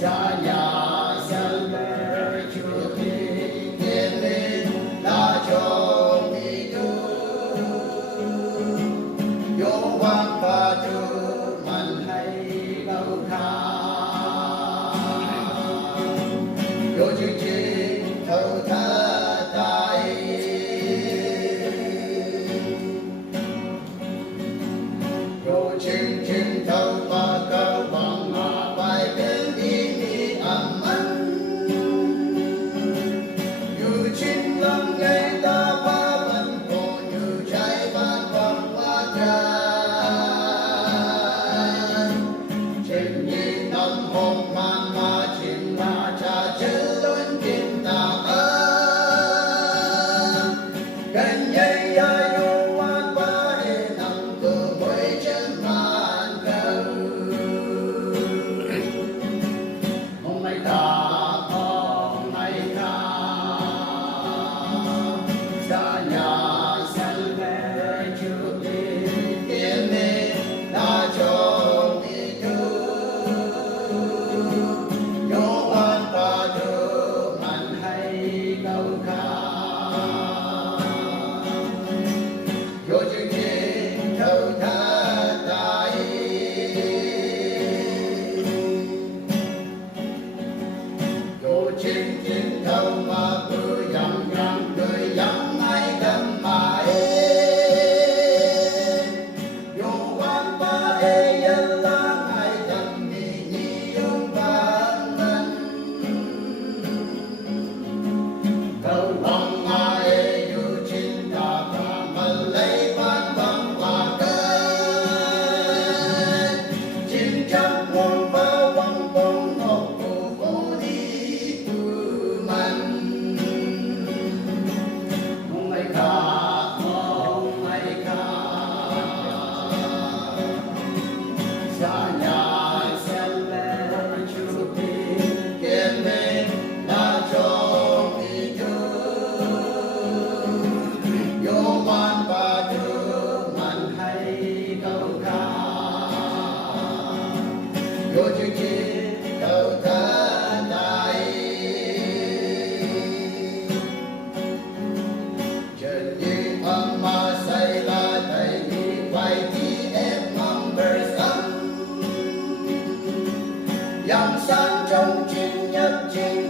Sa nhà sân mê chúa thiên thiên liên là cho mi tu vô quan và tu mình hay lâu kha vô chương trình thâu tha tài vô chương trình thâu ba câu bằng mà bài bên đi mi âm ân dù chính lắm ngày ta ba bần khổ như trái ban bằng hoa trái trình như năm hôm man ma trình ma cha chữ lớn kim ta ơn gần nhây ya yu an ba để nằm từ mỗi chân man cầu hôm nay ta sa nhà sân mê chúa thiên thiên liên đã cho mi tu vô an và tu mình hay lâu kha vô chương trình thâu tha tài vô chương trình thâu mà cứ dặm dặm cười dặm ngay đâm mà vô quan ba dân la ngay đâm đi nhi dung ban ngân thâu bằng ai dù chính ta và mình lấy ban bằng và cơn chim chắc muôn bao quăng bông ngọc cổ phố đi tu mình hôm nay sa nhà sân mê chúa thiên thiên liên đã cho mi tu vô quan và tu mình hay câu ca vô chương trình câu ca tài chân như âm ma say la thầy đi quay đi em mong bờ sông dòng san trong chính nhất chính